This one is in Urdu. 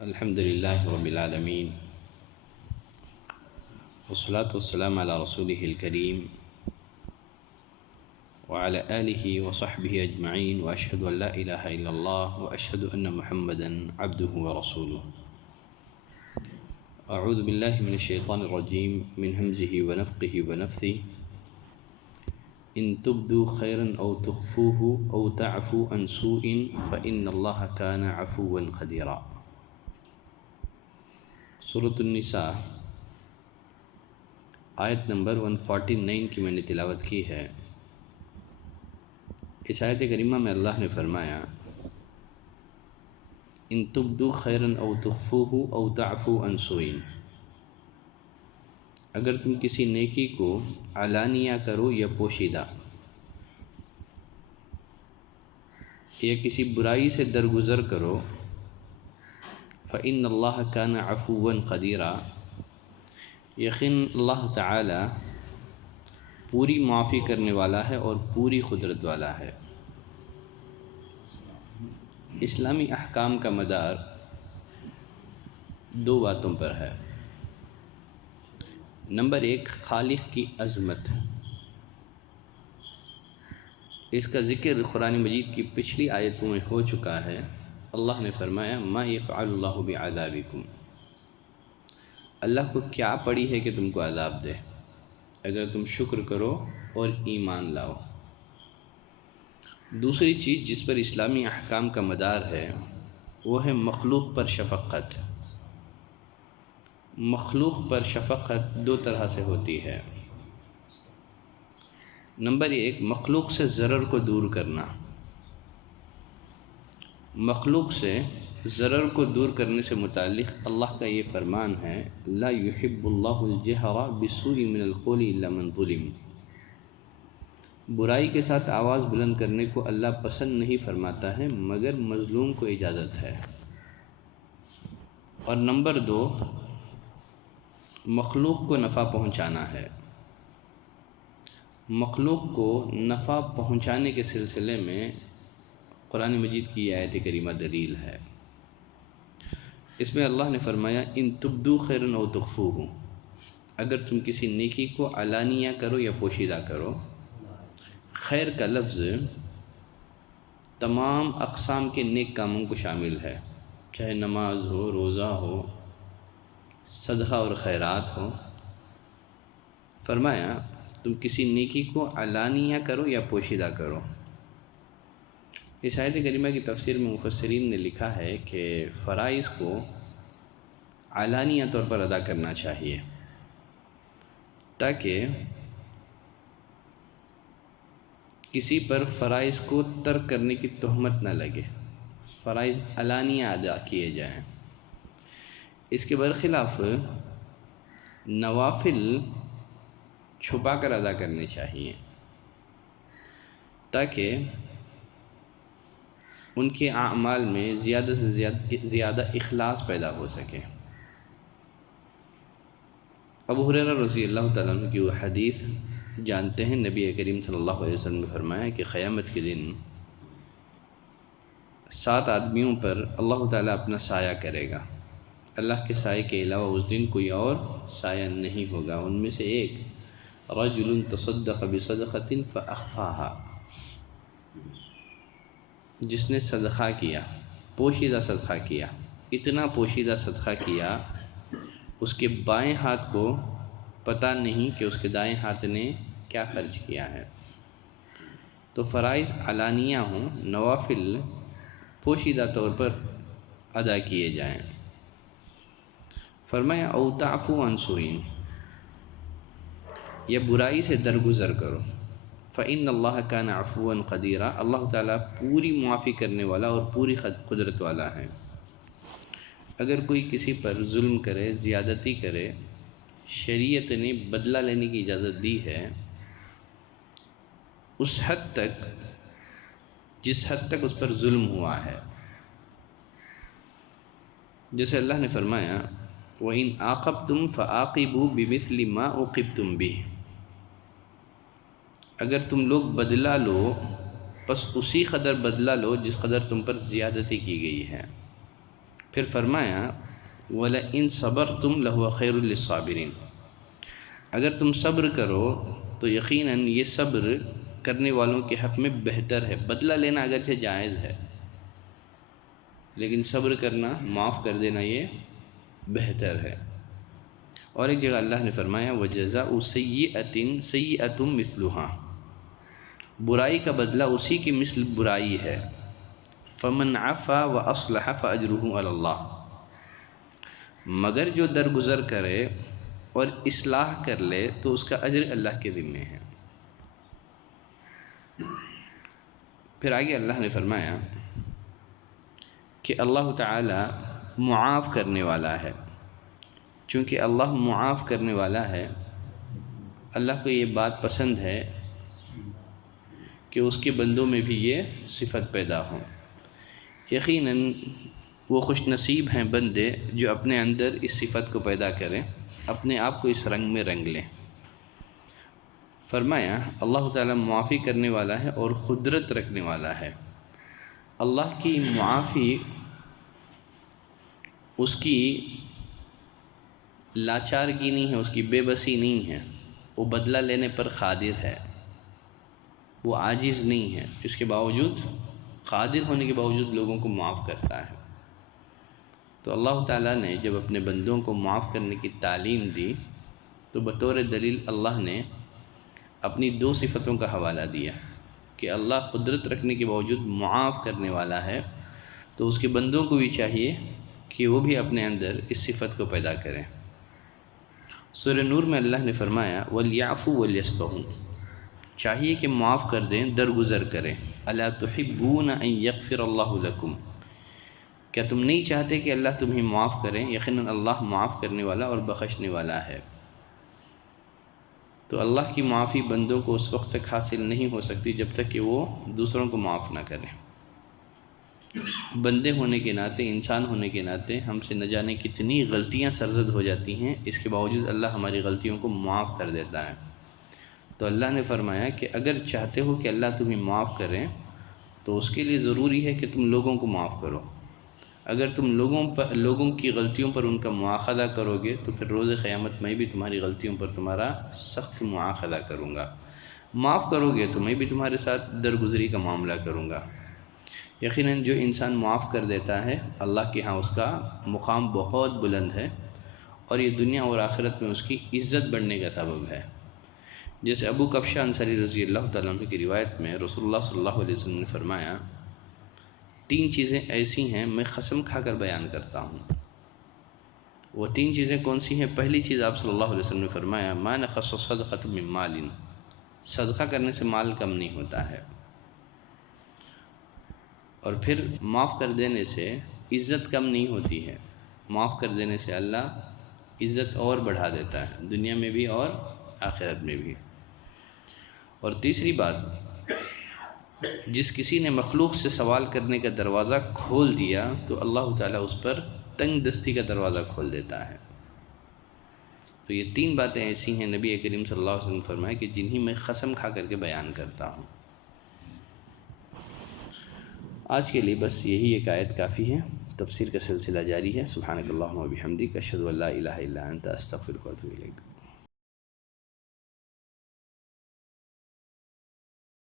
الحمد للہ رب العالمین والصلاة والسلام علی رسولہ الکریم وعلی آلہ وصحبہ اجمعین واشہد ان لا الہ الا اللہ واشہد ان محمدا عبدہ ورسولہ۔ اعوذ باللہ من الشیطان الرجیم من ہمزہ ونفخہ ونفثہ ان تبدوا خیرا او تخفوہ او تعفو عن سوء فإن اللہ کان عفوا قدیرا۔ سورۃ النساء آیت نمبر 149 کی میں نے تلاوت کی ہے۔ اس آیت کریمہ میں اللہ نے فرمایا ان تبدوا خیرا او تخفوہ او تعفو عن سوء، اگر تم کسی نیکی کو علانیہ کرو یا پوشیدہ، یا کسی برائی سے درگزر کرو، فإن اللہ کان عفوا قدیرا، یقین اللہ تعالی پوری معافی کرنے والا ہے اور پوری قدرت والا ہے۔ اسلامی احکام کا مدار دو باتوں پر ہے۔ نمبر ایک، خالق کی عظمت، اس کا ذکر قرآن مجید کی پچھلی آیتوں میں ہو چکا ہے۔ اللہ نے فرمایا ما یفعل اللہ بعذابکم، اللہ کو کیا پڑی ہے کہ تم کو عذاب دے اگر تم شکر کرو اور ایمان لاؤ۔ دوسری چیز جس پر اسلامی احکام کا مدار ہے وہ ہے مخلوق پر شفقت۔ مخلوق پر شفقت دو طرح سے ہوتی ہے۔ نمبر ایک، مخلوق سے ضرر کو دور کرنا۔ مخلوق سے ضرر کو دور کرنے سے متعلق اللہ کا یہ فرمان ہے لا يحب اللہ الجہر بالسوء من القول الا من ظلم، برائی کے ساتھ آواز بلند کرنے کو اللہ پسند نہیں فرماتا ہے مگر مظلوم کو اجازت ہے۔ اور نمبر دو، مخلوق کو نفع پہنچانا ہے۔ مخلوق کو نفع پہنچانے کے سلسلے میں قرآن مجید کی آیت کریمہ دلیل ہے۔ اس میں اللہ نے فرمایا ان تبدوا خیرا او تخفوہ، اگر تم کسی نیکی کو علانیہ کرو یا پوشیدہ کرو۔ خیر کا لفظ تمام اقسام کے نیک کاموں کو شامل ہے، چاہے نماز ہو، روزہ ہو، صدقہ اور خیرات ہو۔ فرمایا تم کسی نیکی کو علانیہ کرو یا پوشیدہ کرو۔ اس آیت کریمہ کی تفسیر میں مفسرین نے لکھا ہے کہ فرائض کو علانیہ طور پر ادا کرنا چاہیے تاکہ کسی پر فرائض کو ترک کرنے کی تہمت نہ لگے، فرائض علانیہ ادا کیے جائیں۔ اس کے برخلاف نوافل چھپا کر ادا کرنے چاہیے تاکہ ان کے اعمال میں زیادہ سے زیادہ اخلاص پیدا ہو سکے۔ ابو ہریرہ رضی اللہ تعالیٰ عنہ کی وہ حدیث جانتے ہیں، نبی کریم صلی اللہ علیہ وسلم نے فرمایا کہ قیامت کے دن 7 آدمیوں پر اللہ تعالیٰ اپنا سایہ کرے گا، اللہ کے سائے کے علاوہ اس دن کوئی اور سایہ نہیں ہوگا۔ ان میں سے ایک رجل تصدق بصدقۃ فاخفاها، جس نے صدقہ کیا، پوشیدہ صدقہ کیا، اتنا پوشیدہ صدقہ کیا اس کے بائیں ہاتھ کو پتہ نہیں کہ اس کے دائیں ہاتھ نے کیا خرچ کیا ہے۔ تو فرائض علانیہ ہوں، نوافل پوشیدہ طور پر ادا کیے جائیں۔ فرمایا او تعفو عن سوء، یا برائی سے درگزر کرو۔ فإن اللہ کان عفوا قدیرا، اللہ تعالیٰ پوری معافی کرنے والا اور پوری قدرت والا ہے۔ اگر کوئی کسی پر ظلم کرے، زیادتی کرے، شریعت نے بدلہ لینے کی اجازت دی ہے اس حد تک جس حد تک اس پر ظلم ہوا ہے۔ جیسے اللہ نے فرمایا وَإِنْ عَاقَبْتُمْ فَعَاقِبُوا بِمِثْلِ مَا عُوقِبْتُمْ بِهِ، اگر تم لوگ بدلہ لو بس اسی قدر بدلہ لو جس قدر تم پر زیادتی کی گئی ہے۔ پھر فرمایا وَلَئِن صَبَرْتُمْ لَهُوَ خَيْرٌ لِلصَّابِرِينَ، اگر تم صبر کرو تو یقیناً یہ صبر کرنے والوں کے حق میں بہتر ہے۔ بدلہ لینا اگرچہ جائز ہے، لیکن صبر کرنا، معاف کر دینا، یہ بہتر ہے۔ اور ایک جگہ اللہ نے فرمایا وَجَزَاءُ سَيِّئَةٍ سَيِّئَةٌ مِثْلُهَا، برائی کا بدلہ اسی کی مثل برائی ہے۔ فَمَنْ عَفَا وَأَصْلَحَ فَأَجْرُهُ عَلَى اللَّهِ، مگر جو درگزر کرے اور اصلاح کر لے تو اس کا اجر اللہ کے ذمے ہے۔ پھر آگے اللہ نے فرمایا کہ اللہ تعالی معاف کرنے والا ہے۔ چونکہ اللہ معاف کرنے والا ہے، اللہ کو یہ بات پسند ہے کہ اس کے بندوں میں بھی یہ صفت پیدا ہو۔ یقیناً وہ خوش نصیب ہیں بندے جو اپنے اندر اس صفت کو پیدا کریں، اپنے آپ کو اس رنگ میں رنگ لیں۔ فرمایا اللہ تعالیٰ معافی کرنے والا ہے اور قدرت رکھنے والا ہے۔ اللہ کی معافی اس کی لاچارگی نہیں ہے، اس کی بے بسی نہیں ہے، وہ بدلہ لینے پر قادر ہے، وہ عاجز نہیں ہے، اس کے باوجود، قادر ہونے کے باوجود لوگوں کو معاف کرتا ہے۔ تو اللہ تعالیٰ نے جب اپنے بندوں کو معاف کرنے کی تعلیم دی تو بطور دلیل اللہ نے اپنی دو صفتوں کا حوالہ دیا کہ اللہ قدرت رکھنے کے باوجود معاف کرنے والا ہے، تو اس کے بندوں کو بھی چاہیے کہ وہ بھی اپنے اندر اس صفت کو پیدا کریں۔ سورہ نور میں اللہ نے فرمایا وَلْيَعْفُوا وَلْيَصْفَحُوا، چاہیے کہ معاف کر دیں، درگزر کریں۔ أَلَا تُحِبُّونَ أَن يَغْفِرَ اللَّهُ لَكُمْ، کیا تم نہیں چاہتے کہ اللہ تمہیں معاف کریں؟ یقیناً اللہ معاف کرنے والا اور بخشنے والا ہے۔ تو اللہ کی معافی بندوں کو اس وقت تک حاصل نہیں ہو سکتی جب تک کہ وہ دوسروں کو معاف نہ کریں۔ بندے ہونے کے ناطے، انسان ہونے کے ناطے ہم سے نہ جانے کتنی غلطیاں سرزد ہو جاتی ہیں، اس کے باوجود اللہ ہماری غلطیوں کو معاف کر دیتا ہے۔ تو اللہ نے فرمایا کہ اگر چاہتے ہو کہ اللہ تمہیں معاف کریں تو اس کے لیے ضروری ہے کہ تم لوگوں کو معاف کرو۔ اگر تم لوگوں کی غلطیوں پر ان کا مواخذہ کرو گے تو پھر روز قیامت میں بھی تمہاری غلطیوں پر تمہارا سخت مواخذہ کروں گا۔ معاف کرو گے تو میں بھی تمہارے ساتھ درگزری کا معاملہ کروں گا۔ یقیناً جو انسان معاف کر دیتا ہے اللہ کے ہاں اس کا مقام بہت بلند ہے، اور یہ دنیا اور آخرت میں اس کی عزت بڑھنے کا سبب ہے۔ جیسے ابو کبشہ انصاری رضی اللہ تعالیٰ عنہ کی روایت میں رسول اللہ صلی اللہ علیہ وسلم نے فرمایا 3 چیزیں ایسی ہیں میں قسم کھا کر بیان کرتا ہوں۔ وہ 3 چیزیں کون سی ہیں؟ پہلی چیز آپ صلی اللہ علیہ وسلم نے فرمایا ما نقص صدقۃ من مال، صدقہ کرنے سے مال کم نہیں ہوتا ہے۔ اور پھر معاف کر دینے سے عزت کم نہیں ہوتی ہے، معاف کر دینے سے اللہ عزت اور بڑھا دیتا ہے، دنیا میں بھی اور آخرت میں بھی۔ اور تیسری بات، جس کسی نے مخلوق سے سوال کرنے کا دروازہ کھول دیا تو اللہ تعالیٰ اس پر تنگ دستی کا دروازہ کھول دیتا ہے۔ تو یہ 3 باتیں ایسی ہیں نبی کریم صلی اللہ علیہ وسلم نے فرمایا کہ جنہیں میں قسم کھا کر کے بیان کرتا ہوں۔ آج کے لیے بس یہی ایک آیت کافی ہے، تفسیر کا سلسلہ جاری ہے۔ سبحانک اللہم و بحمدک، اشہد ان لا الہ الا انت، استغفرک و اتوب الیک۔